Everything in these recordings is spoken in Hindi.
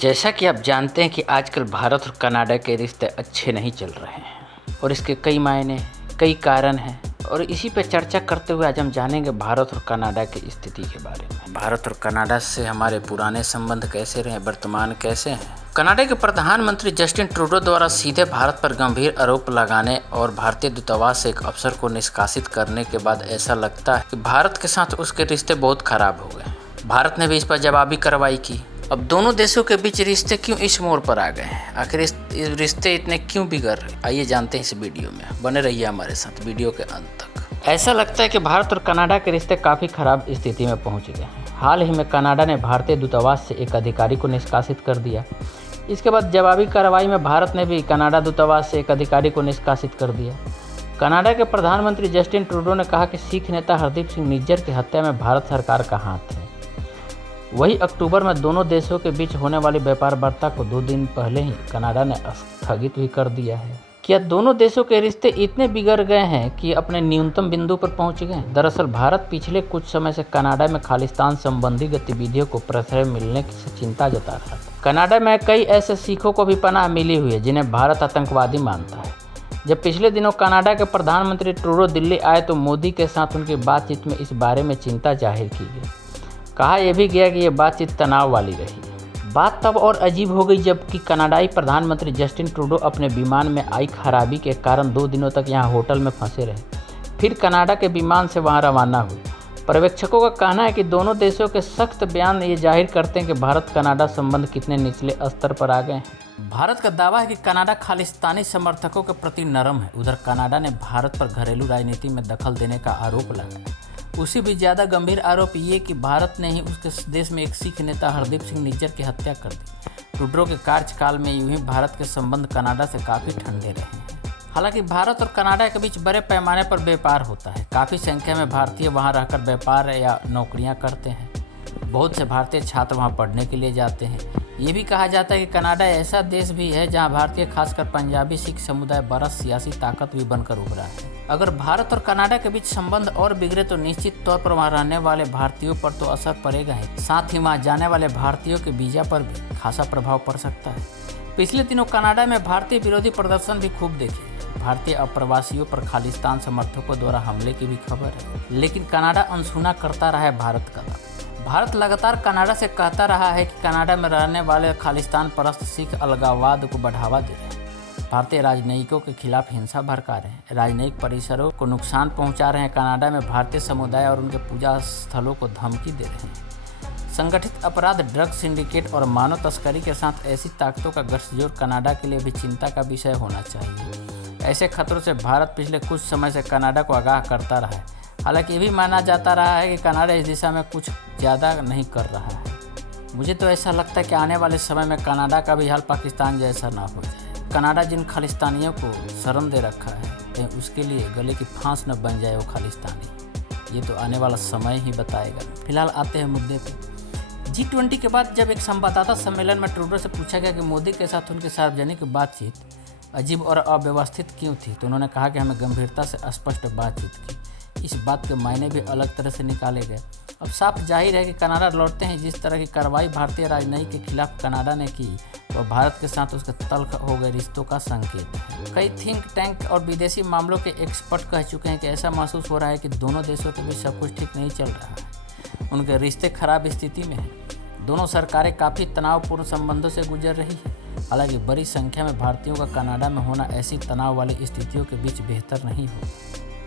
जैसा कि आप जानते हैं कि आजकल भारत और कनाडा के रिश्ते अच्छे नहीं चल रहे हैं और इसके कई मायने, कई कारण हैं और इसी पर चर्चा करते हुए आज हम जानेंगे भारत और कनाडा की स्थिति के बारे में। भारत और कनाडा से हमारे पुराने संबंध कैसे रहे, वर्तमान कैसे हैं। कनाडा के प्रधानमंत्री जस्टिन ट्रूडो द्वारा सीधे भारत पर गंभीर आरोप लगाने और भारतीय दूतावास से एक अफसर को निष्कासित करने के बाद ऐसा लगता है कि भारत के साथ उसके रिश्ते बहुत खराब हो गए। भारत ने भी इस पर जवाबी कार्रवाई की। अब दोनों देशों के बीच रिश्ते क्यों इस मोड़ पर आ गए हैं, आखिर इस रिश्ते इतने क्यों बिगड़ रहे, आइए जानते हैं इस वीडियो में। बने रहिए हमारे साथ वीडियो के अंत तक। ऐसा लगता है कि भारत और कनाडा के रिश्ते काफ़ी खराब स्थिति में पहुंच गए हैं। हाल ही में कनाडा ने भारतीय दूतावास से एक अधिकारी को निष्कासित कर दिया। इसके बाद जवाबी कार्रवाई में भारत ने भी कनाडा दूतावास से एक अधिकारी को निष्कासित कर दिया। कनाडा के प्रधानमंत्री जस्टिन ट्रूडो ने कहा कि सिख नेता हरदीप सिंह निज्जर की हत्या में भारत सरकार का हाथ है। वही अक्टूबर में दोनों देशों के बीच होने वाली व्यापार वार्ता को 2 दिन पहले ही कनाडा ने स्थगित भी कर दिया है। क्या दोनों देशों के रिश्ते इतने बिगड़ गए हैं कि अपने न्यूनतम बिंदु पर पहुंच गए? दरअसल भारत पिछले कुछ समय से कनाडा में खालिस्तान संबंधी गतिविधियों को प्रश्रय मिलने से चिंता जता रहा था। कनाडा में कई ऐसे सिखों को भी पनाह मिली हुई है जिन्हें भारत आतंकवादी मानता है। जब पिछले दिनों कनाडा के प्रधानमंत्री ट्रूडो दिल्ली आए तो मोदी के साथ उनकी बातचीत में इस बारे में चिंता जाहिर की गई। कहा यह भी गया कि यह बातचीत तनाव वाली रही। बात तब और अजीब हो गई जबकि कनाडाई प्रधानमंत्री जस्टिन ट्रूडो अपने विमान में आई खराबी के कारण 2 दिनों तक यहां होटल में फंसे रहे। फिर कनाडा के विमान से वहां रवाना हुए। पर्यवेक्षकों का कहना है कि दोनों देशों के सख्त बयान ये जाहिर करते हैं कि भारत कनाडा संबंध कितने निचले स्तर पर आ गए हैं। भारत का दावा है कि कनाडा खालिस्तानी समर्थकों के प्रति नरम है। उधर कनाडा ने भारत पर घरेलू राजनीति में दखल देने का आरोप लगाया। उसी भी ज़्यादा गंभीर आरोप ये कि भारत ने ही उसके देश में एक सिख नेता हरदीप सिंह निज्जर की हत्या कर दी। ट्रूडो के कार्यकाल में यूं ही भारत के संबंध कनाडा से काफ़ी ठंडे रहे हैं। हालांकि भारत और कनाडा के बीच बड़े पैमाने पर व्यापार होता है। काफ़ी संख्या में भारतीय वहां रहकर व्यापार या नौकरियां करते हैं। बहुत से भारतीय छात्र वहां पढ़ने के लिए जाते हैं। ये भी कहा जाता है कि कनाडा ऐसा देश भी है जहां भारतीय खासकर पंजाबी सिख समुदाय बड़ा सियासी ताकत भी बनकर उभरा है। अगर भारत और कनाडा के बीच संबंध और बिगड़े तो निश्चित तौर पर वहां रहने वाले भारतीयों पर तो असर पड़ेगा ही, साथ ही वहां जाने वाले भारतीयों के वीजा पर भी खासा प्रभाव पड़ सकता है। पिछले दिनों कनाडा में भारतीय विरोधी प्रदर्शन भी खूब देखे। भारतीय अप्रवासियों पर खालिस्तान समर्थकों द्वारा हमले की भी खबर है, लेकिन कनाडा अनसुना करता रहा है भारत का। भारत लगातार कनाडा से कहता रहा है कि कनाडा में रहने वाले खालिस्तान परस्त सिख अलगाववाद को बढ़ावा दे रहे हैं, भारतीय राजनयिकों के खिलाफ हिंसा भड़का रहे हैं, राजनयिक परिसरों को नुकसान पहुंचा रहे हैं, कनाडा में भारतीय समुदाय और उनके पूजा स्थलों को धमकी दे रहे हैं। संगठित अपराध, ड्रग सिंडिकेट और मानव तस्करी के साथ ऐसी ताकतों का गठजोड़ कनाडा के लिए भी चिंता का विषय होना चाहिए। ऐसे खतरों से भारत पिछले कुछ समय से कनाडा को आगाह करता रहा है। हालांकि ये भी माना जाता रहा है कि कनाडा इस दिशा में कुछ ज़्यादा नहीं कर रहा है। मुझे तो ऐसा लगता है कि आने वाले समय में कनाडा का भी हाल पाकिस्तान जैसा ना हो जाए। कनाडा जिन खालिस्तानियों को शरण दे रखा है कहीं उसके लिए गले की फांस न बन जाए वो खालिस्तानी। ये तो आने वाला समय ही बताएगा। फिलहाल आते हैं मुद्दे पे। G20 के बाद जब एक संवाददाता सम्मेलन में ट्रूडो से पूछा गया कि मोदी के साथ उनकी सार्वजनिक बातचीत अजीब और अव्यवस्थित क्यों थी, तो उन्होंने कहा कि हमें गंभीरता से स्पष्ट बातचीत की। इस बात के मायने भी अलग तरह से निकाले गए। अब साफ जाहिर है कि कनाडा लौटते हैं जिस तरह की कार्रवाई भारतीय राजनयिक के खिलाफ कनाडा ने की वह भारत के साथ उसके तल्ख हो गए रिश्तों का संकेत है। कई थिंक टैंक और विदेशी मामलों के एक्सपर्ट कह चुके हैं कि ऐसा महसूस हो रहा है कि दोनों देशों के बीच सब कुछ ठीक नहीं चल रहा है। उनके रिश्ते खराब स्थिति में हैं। दोनों सरकारें काफ़ी तनावपूर्ण संबंधों से गुजर रही है। हालांकि बड़ी संख्या में भारतीयों का कनाडा में होना ऐसी तनाव वाली स्थितियों के बीच बेहतर नहीं हो।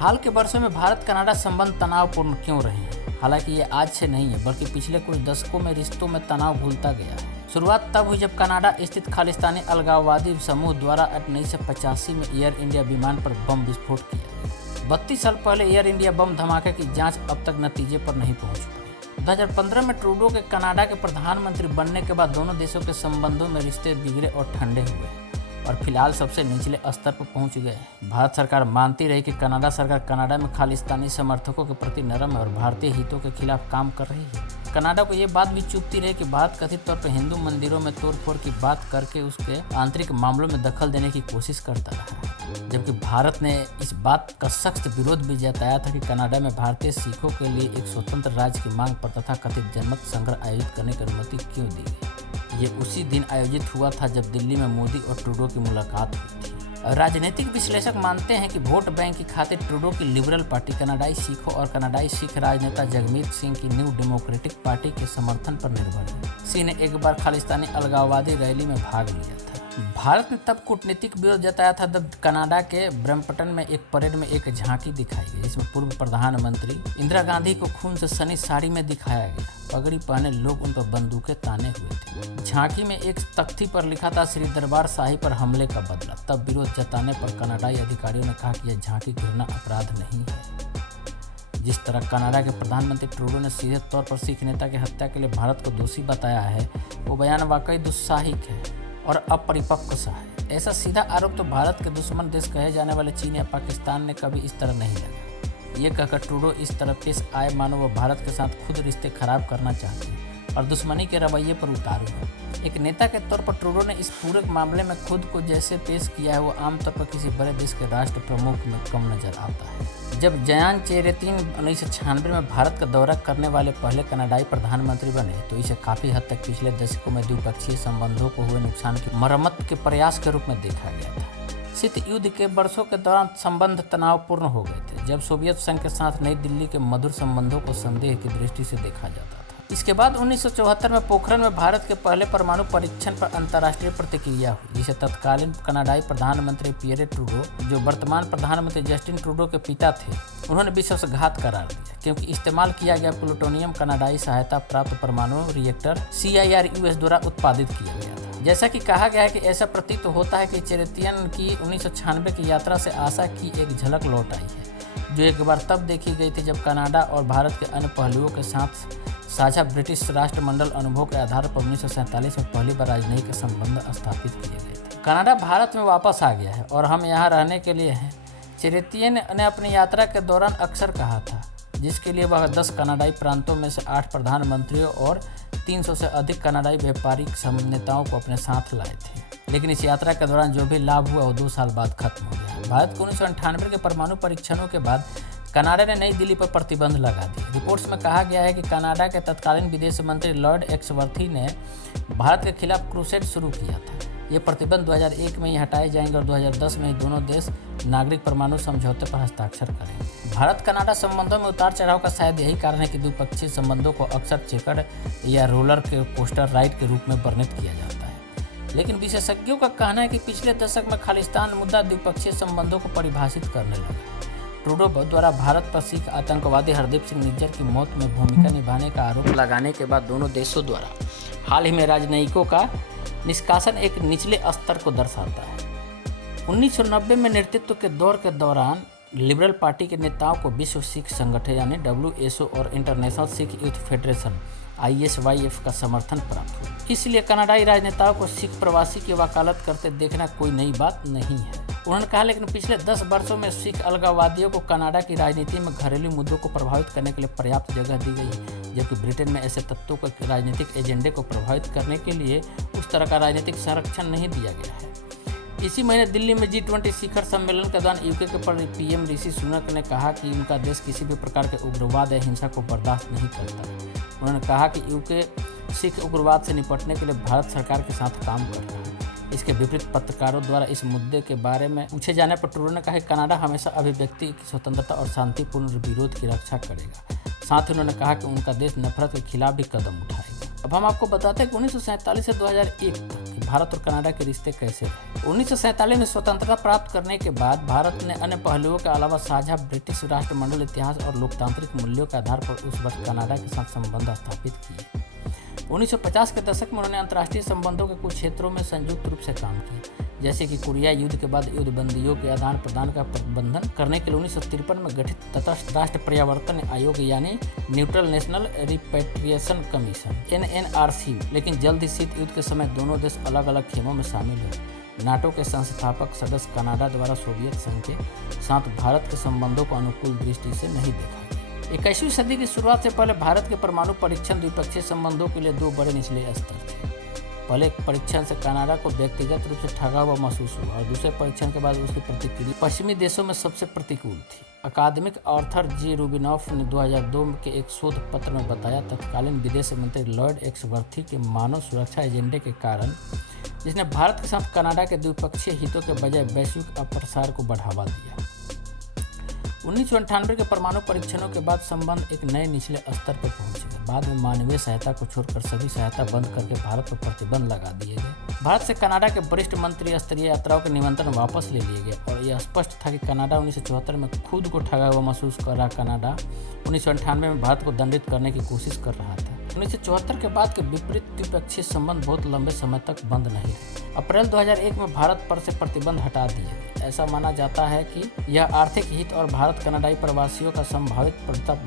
हाल के वर्षों में भारत कनाडा संबंध तनावपूर्ण क्यों रहे हैं? हालांकि ये आज से नहीं है बल्कि पिछले कुछ दशकों में रिश्तों में तनाव घुलता गया है। शुरुआत तब हुई जब कनाडा स्थित खालिस्तानी अलगाववादी समूह द्वारा 1985 में एयर इंडिया विमान पर बम विस्फोट किया। 32 साल पहले एयर इंडिया बम धमाके की जांच अब तक नतीजे पर नहीं पहुंच पाई। 2015 में ट्रूडो के कनाडा के प्रधानमंत्री बनने के बाद दोनों देशों के संबंधों में रिश्ते बिगड़े और ठंडे हुए और फिलहाल सबसे निचले स्तर पर पहुंच गए। भारत सरकार मानती रही कि कनाडा सरकार कनाडा में खालिस्तानी समर्थकों के प्रति नरम है और भारतीय हितों के खिलाफ काम कर रही है। कनाडा को ये बात भी चुभती रही कि भारत कथित तौर पर हिंदू मंदिरों में तोड़फोड़ की बात करके उसके आंतरिक मामलों में दखल देने की कोशिश करता रहा, जबकि भारत ने इस बात का सख्त विरोध भी जताया था कि कनाडा में भारतीय सिखों के लिए एक स्वतंत्र राज्य की मांग पर तथा कथित जनमत संग्रह आयोजित करने की अनुमति क्यों दी गई। ये उसी दिन आयोजित हुआ था जब दिल्ली में मोदी और ट्रूडो की मुलाकात हुई थी। राजनीतिक विश्लेषक मानते हैं कि वोट बैंक की खातिर ट्रूडो की लिबरल पार्टी कनाडाई सिखों और कनाडाई सिख राजनेता जगमीत सिंह की न्यू डेमोक्रेटिक पार्टी के समर्थन पर निर्भर है। सिंह ने एक बार खालिस्तानी अलगाववादी रैली में भाग लिया था। भारत ने तब कूटनीतिक विरोध जताया था जब कनाडा के ब्रैम्पटन में एक परेड में एक झांकी दिखाई गई, जिसमें पूर्व प्रधानमंत्री इंदिरा गांधी को खून से सनी साड़ी में दिखाया गया। पगड़ी पहने लोग उन पर बंदूकें ताने हुए थे। झांकी में एक तख्ती पर लिखा था श्री दरबार शाही पर हमले का बदला। तब विरोध जताने पर कनाडाई अधिकारियों ने कहा कि यह झांकी गिरना अपराध नहीं है। जिस तरह कनाडा के प्रधानमंत्री ट्रूडो ने सीधे तौर पर सिख नेता की हत्या के लिए भारत को दोषी बताया है, वो बयान वाकई दुस्साहिक है और अपरिपक्व सा है। ऐसा सीधा आरोप तो भारत के दुश्मन देश कहे जाने वाले चीन या पाकिस्तान ने कभी इस तरह नहीं लगा। ये कहकर ट्रूडो इस तरह पेश आए मानो वो भारत के साथ खुद रिश्ते खराब करना चाहते हैं और दुश्मनी के रवैये पर उतारू हैं। एक नेता के तौर पर ट्रूडो ने इस पूरे मामले में खुद को जैसे पेश किया है वो आमतौर पर किसी बड़े देश के राष्ट्र प्रमुख में कम नजर आता है। जब जयान चेरेतिन 1996 में भारत का दौरा करने वाले पहले कनाडाई प्रधानमंत्री बने तो इसे काफ़ी हद तक पिछले दशकों में द्विपक्षीय संबंधों को हुए नुकसान की मरम्मत के प्रयास के रूप में देखा गया था। शीत युद्ध के वर्षों के दौरान संबंध तनावपूर्ण हो गए थे, जब सोवियत संघ के साथ नई दिल्ली के मधुर संबंधों को संदेह की दृष्टि से देखा जाता था। इसके बाद 1974 में पोखरण में भारत के पहले परमाणु परीक्षण पर अंतर्राष्ट्रीय प्रतिक्रिया हुई, जिसे तत्कालीन कनाडाई प्रधानमंत्री पियरे ट्रूडो, जो वर्तमान प्रधानमंत्री जस्टिन ट्रूडो के पिता थे, उन्होंने विश्वासघात करार दिया, क्योंकि इस्तेमाल किया गया प्लूटोनियम कनाडाई सहायता प्राप्त परमाणु रिएक्टर CIRUS द्वारा उत्पादित किया गया था। जैसा कि कहा गया है कि ऐसा प्रतीत होता है कि चेरेतियन की 1996 की यात्रा से आशा की एक झलक लौट आई है, जो एक बार तब देखी गई थी जब कनाडा और भारत के अन्य पहलुओं के साथ साझा ब्रिटिश राष्ट्रमंडल अनुभव के आधार पर 1947 में पहली बार राजनयिक संबंध स्थापित किए गए थे। कनाडा भारत में वापस आ गया है और हम यहाँ रहने के लिए हैं, चेरेतियन ने अपनी यात्रा के दौरान अक्सर कहा था, जिसके लिए वह 10 कनाडाई प्रांतों में से 8 प्रधानमंत्रियों और 300 से अधिक कनाडाई व्यापारिक नेताओं को अपने साथ लाए थे। लेकिन इस यात्रा के दौरान जो भी लाभ हुआ वो 2 साल बाद खत्म हो गया। भारत को 1998 के परमाणु परीक्षणों के बाद कनाडा ने नई दिल्ली पर प्रतिबंध लगा दिए। रिपोर्ट्स में कहा गया है कि कनाडा के तत्कालीन विदेश मंत्री लॉर्ड एक्सवर्थी ने भारत के खिलाफ क्रूसेड शुरू किया था। ये प्रतिबंध 2001 में ही हटाए जाएंगे और 2010 में ही दोनों देश नागरिक परमाणु समझौते पर हस्ताक्षर करेंगे। भारत कनाडा संबंधों में उतार चढ़ाव का शायद यही कारण है कि द्विपक्षीय संबंधों को अक्सर चेकर्ड या रोलर के कोस्टर राइड के रूप में वर्णित किया जाता है। लेकिन विशेषज्ञों का कहना है कि पिछले दशक में खालिस्तान मुद्दा द्विपक्षीय संबंधों को परिभाषित करने लगा। ट्रूडो द्वारा भारत पर सिख आतंकवादी हरदीप सिंह निज्जर की मौत में भूमिका निभाने का आरोप लगाने के बाद दोनों देशों द्वारा हाल ही में राजनयिकों का निष्कासन एक निचले स्तर को दर्शाता है। 1990 में नेतृत्व के दौर के दौरान लिबरल पार्टी के नेताओं को विश्व सिख संगठन यानी WSO और international Sikh youth federation ISYF का समर्थन प्राप्त हुआ। इसलिए कनाडाई राजनेताओं को सिख प्रवासी की वकालत करते देखना कोई नई बात नहीं है। उन्होंने कहा, लेकिन पिछले 10 वर्षों में सिख अलगाववादियों को कनाडा की राजनीति में घरेलू मुद्दों को प्रभावित करने के लिए पर्याप्त जगह दी गई है, जबकि ब्रिटेन में ऐसे तत्वों को राजनीतिक एजेंडे को प्रभावित करने के लिए उस तरह का राजनीतिक संरक्षण नहीं दिया गया है। इसी महीने दिल्ली में G20 शिखर सम्मेलन के दौरान यूके के PM ऋषि सुनक ने कहा कि उनका देश किसी भी प्रकार के उग्रवाद या हिंसा को बर्दाश्त नहीं करता। उन्होंने कहा कि यूके सिख उग्रवाद से निपटने के लिए भारत सरकार के साथ काम कर रहा है। इसके विपरीत पत्रकारों द्वारा इस मुद्दे के बारे में पूछे जाने पर ट्रूडो ने कहा कि कनाडा हमेशा अभिव्यक्ति की स्वतंत्रता और शांतिपूर्ण विरोध की रक्षा करेगा। साथ ही उन्होंने कहा कि उनका देश नफरत के खिलाफ भी कदम उठाएगा। अब हम आपको बताते हैं कि 1947 से 2001 तक भारत और कनाडा के रिश्ते कैसे रहे। 1947 में स्वतंत्रता प्राप्त करने के बाद भारत ने अन्य पहलुओं के अलावा साझा ब्रिटिश राष्ट्रमंडल इतिहास और लोकतांत्रिक मूल्यों के आधार पर उस वर्ष कनाडा के साथ संबंध स्थापित किए। 1950 के दशक में उन्होंने अंतर्राष्ट्रीय संबंधों के कुछ क्षेत्रों में संयुक्त रूप से काम किया, जैसे कि कोरिया युद्ध के बाद युद्धबंदियों के आदान प्रदान का प्रबंधन करने के लिए 1953 में गठित तटस्थ राष्ट्र प्रत्यावर्तन आयोग यानी neutral national repatriation commission NNRC। लेकिन जल्द ही शीत युद्ध के समय दोनों देश अलग अलग खेमों में शामिल हुए। नाटो के संस्थापक सदस्य कनाडा द्वारा सोवियत संघ के साथ भारत के संबंधों को अनुकूल दृष्टि से नहीं देखा गया। 21वीं सदी की शुरुआत से पहले भारत के परमाणु परीक्षण द्विपक्षीय संबंधों के लिए दो बड़े निचले स्तर थे। पहले परीक्षण से कनाडा को व्यक्तिगत रूप से ठगा हुआ महसूस हुआ और दूसरे परीक्षण के बाद उसकी प्रतिक्रिया पश्चिमी देशों में सबसे प्रतिकूल थी। अकादमिक ऑर्थर जी रूबिनॉफ ने 2002 के एक शोध पत्र में बताया, तत्कालीन विदेश मंत्री लॉयड एक्सवर्थी के मानव सुरक्षा एजेंडे के कारण, जिसने भारत के साथ कनाडा के द्विपक्षीय हितों के बजाय वैश्विक अप्रसार को बढ़ावा दिया। 1998 के परमाणु परीक्षणों के बाद संबंध एक नए निचले स्तर पर पहुंच गए। बाद में मानवीय सहायता को छोड़कर सभी सहायता बंद करके भारत पर प्रतिबंध लगा दिए गए। भारत से कनाडा के वरिष्ठ मंत्री स्तरीय यात्राओं के निमंत्रण वापस ले लिए गए और यह स्पष्ट था कि कनाडा 1974 में खुद को ठगा हुआ महसूस कर रहा कनाडा 1998 में भारत को दंडित करने की कोशिश कर रहा था। 1974 के बाद के विपरीत द्विपक्षीय संबंध बहुत लंबे समय तक बंद नहीं रहे। अप्रैल 2001 में भारत पर से प्रतिबंध हटा दिए गए। ऐसा माना जाता है कि यह आर्थिक हित और भारत कनाडाई प्रवासियों का संभावित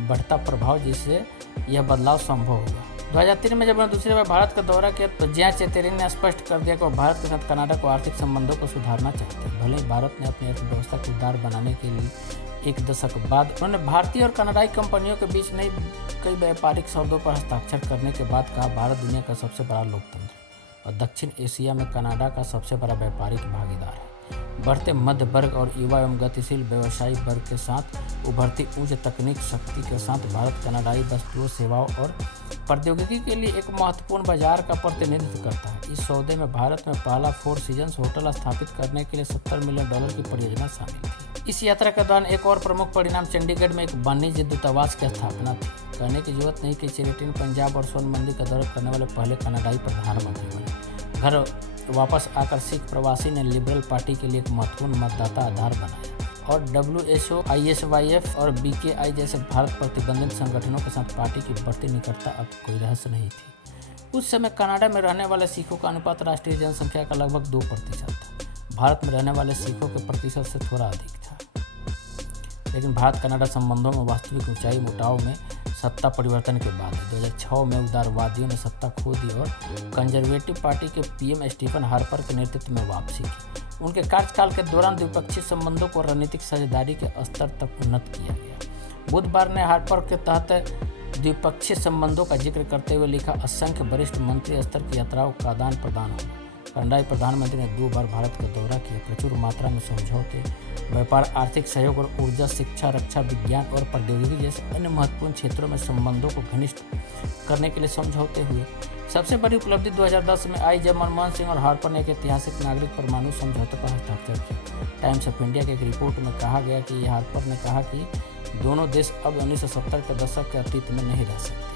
बढ़ता प्रभाव, जिससे यह बदलाव संभव होगा। 2003 में जब उन्होंने दूसरी बार भारत का दौरा किया तो ज्या चेतेरिन ने स्पष्ट कर दिया कि वो भारत के साथ कनाडा को आर्थिक संबंधों को सुधारना चाहते हैं। भले ही भारत ने अपनी अर्थव्यवस्था को उदार बनाने के लिए एक दशक बाद उन्होंने भारतीय और कनाडाई कंपनियों के बीच नई कई व्यापारिक सौदों पर हस्ताक्षर करने के बाद कहा, भारत दुनिया का सबसे बड़ा लोकतंत्र और दक्षिण एशिया में कनाडा का सबसे बड़ा व्यापारिक भागीदार है। बढ़ते मध्य वर्ग और युवा एवं गतिशील व्यवसायी वर्ग के साथ उभरती उच्च तकनीक शक्ति के साथ भारत कनाडाई वस्तुओं, सेवाओं और प्रौद्योगिकी के लिए एक महत्वपूर्ण बाजार का प्रतिनिधित्व करता है। इस सौदे में भारत में पहला फोर सीजन्स होटल स्थापित करने के लिए $70 मिलियन की परियोजना शामिल थी। इस यात्रा के दौरान एक और प्रमुख परिणाम चंडीगढ़ में एक वाणिज्य दूतावास की स्थापना थी। कहने की जरूरत नहीं कि चेरेटिन पंजाब और स्वर्ण मंदिर का दौरा करने वाले पहले कनाडाई प्रधानमंत्री बने। घर वापस आकर सिख प्रवासी ने लिबरल पार्टी के लिए एक महत्वपूर्ण मतदाता आधार बनाया और WHO, ISYF और BKI जैसे भारत प्रतिबंधित संगठनों के साथ पार्टी की बढ़ती निकटता अब कोई रहस्य नहीं थी। उस समय कनाडा में रहने वाले सिखों का अनुपात राष्ट्रीय जनसंख्या का लगभग 2% था। भारत में रहने वाले सिखों के प्रतिशत से थोड़ा अधिक था। लेकिन भारत कनाडा संबंधों में वास्तविक ऊंचाई मुटाव में सत्ता परिवर्तन के बाद 2006 में उदारवादियों ने सत्ता खो दी और कंजर्वेटिव पार्टी के PM स्टीफन हार्पर के नेतृत्व में वापसी की। उनके कार्यकाल के दौरान द्विपक्षीय संबंधों को रणनीतिक साझेदारी के स्तर तक उन्नत किया गया। बुधवार ने हार्पर के तहत द्विपक्षीय संबंधों का जिक्र करते हुए लिखा, असंख्य वरिष्ठ मंत्री स्तर की यात्राओं का आदान प्रदान हुआ। कनाडाई प्रधानमंत्री ने 2 बार भारत का दौरा किया। प्रचुर मात्रा में समझौते, व्यापार, आर्थिक सहयोग और ऊर्जा, शिक्षा, रक्षा, विज्ञान और प्रौद्योगिकी जैसे अन्य महत्वपूर्ण क्षेत्रों में संबंधों को घनिष्ठ करने के लिए समझौते हुए। सबसे बड़ी उपलब्धि 2010 में आई जब मनमोहन सिंह और हार्पर ने एक ऐतिहासिक नागरिक परमाणु समझौते पर हस्ताक्षर किया। टाइम्स ऑफ इंडिया की एक रिपोर्ट में कहा गया कि हार्पर ने कहा कि दोनों देश अब 1970 के दशक के अतीत में नहीं रह सकते।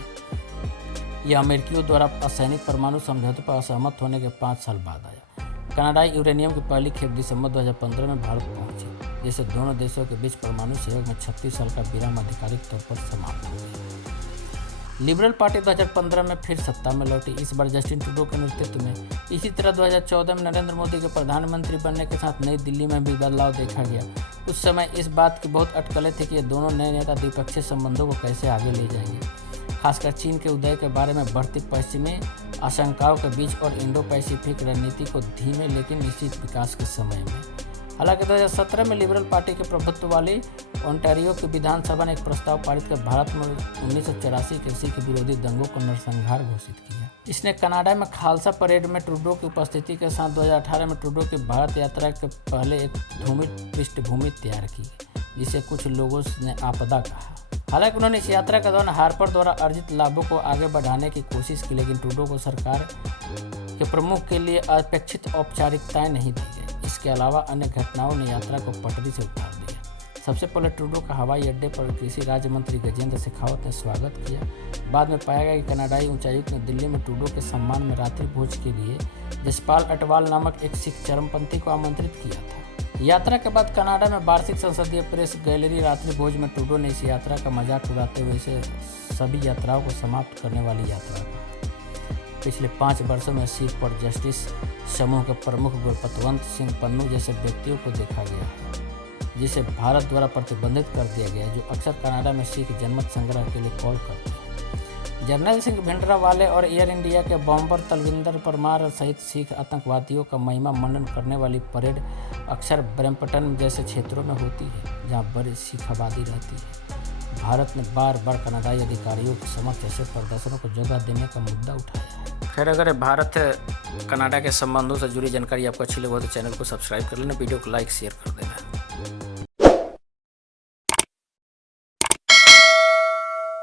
यह अमेरिकियों द्वारा असैनिक परमाणु समझौते पर असहमत होने के 5 साल बाद आया। कनाडाई यूरेनियम की पहली खेप दिसंबर 2015 में भारत पहुंची, जिससे दोनों देशों के बीच परमाणु सहयोग में 36 साल का विराम आधिकारिक तौर पर समाप्त हो गया। लिबरल पार्टी 2015 में फिर सत्ता में लौटी, इस बार जस्टिन ट्रूडो के नेतृत्व में। इसी तरह 2014 में नरेंद्र मोदी के प्रधानमंत्री बनने के साथ नई दिल्ली में भी बदलाव देखा गया। उस समय इस बात की बहुत अटकलें थी कि ये दोनों नए नेता द्विपक्षीय संबंधों को कैसे आगे ले जाएंगे, खासकर चीन के उदय के बारे में बढ़ती पश्चिमी आशंकाओं के बीच और इंडो पैसिफिक रणनीति को धीमे लेकिन निश्चित विकास के समय में। हालांकि 2017 में लिबरल पार्टी के प्रभुत्व वाली ओंटारियो की विधानसभा ने एक प्रस्ताव पारित कर भारत में 1984 के सिख विरोधी दंगों को नरसंहार घोषित किया। इसने कनाडा में खालसा परेड में ट्रूडो की उपस्थिति के साथ 2018 में ट्रूडो की भारत यात्रा के पहले एक धूमिल पृष्ठभूमि तैयार की, जिसे कुछ लोगों ने आपदा कहा। हालांकि उन्होंने इस यात्रा के दौरान हार्पर द्वारा अर्जित लाभों को आगे बढ़ाने की कोशिश की, लेकिन ट्रूडो को सरकार के प्रमुख के लिए अपेक्षित औपचारिकताएं नहीं दी गई। इसके अलावा अन्य घटनाओं ने यात्रा को पटरी से उतार दिया। सबसे पहले ट्रूडो का हवाई अड्डे पर कृषि राज्य मंत्री गजेंद्र शेखावत ने स्वागत किया। बाद में पाया गया कि कनाडाई उच्चायुक्त ने दिल्ली में ट्रूडो के सम्मान में रात्रि भोज के लिए जसपाल अटवाल नामक एक सिख चरमपंथी को आमंत्रित किया था। यात्रा के बाद कनाडा में वार्षिक संसदीय प्रेस गैलरी रात्रि भोज में ट्रूडो ने इस यात्रा का मजाक उड़ाते हुए इसे सभी यात्राओं को समाप्त करने वाली यात्रा कहा। पिछले 5 वर्षों में सीट पर जस्टिस समूह के प्रमुख गुरपतवंत सिंह पन्नू जैसे व्यक्तियों को देखा गया है, जिसे भारत द्वारा प्रतिबंधित कर दिया गया है, जो अक्सर कनाडा में सिख जनमत संग्रह के लिए कॉल करते हैं। जर्नल सिंह भिंडरावाले और एयर इंडिया के बॉम्बर तलविंदर परमार सहित सिख आतंकवादियों का महिमा मंडन करने वाली परेड अक्सर ब्रैम्पटन जैसे क्षेत्रों में होती है, जहां बड़ी सिख आबादी रहती है। भारत ने बार बार कनाडाई अधिकारियों के समक्ष ऐसे प्रदर्शनों को जगह देने का मुद्दा उठाया है। खैर, अगर भारत कनाडा के संबंधों से जुड़ी जानकारी आपको अच्छी लगी हो तो चैनल को सब्सक्राइब कर लेना, वीडियो को लाइक शेयर कर देना।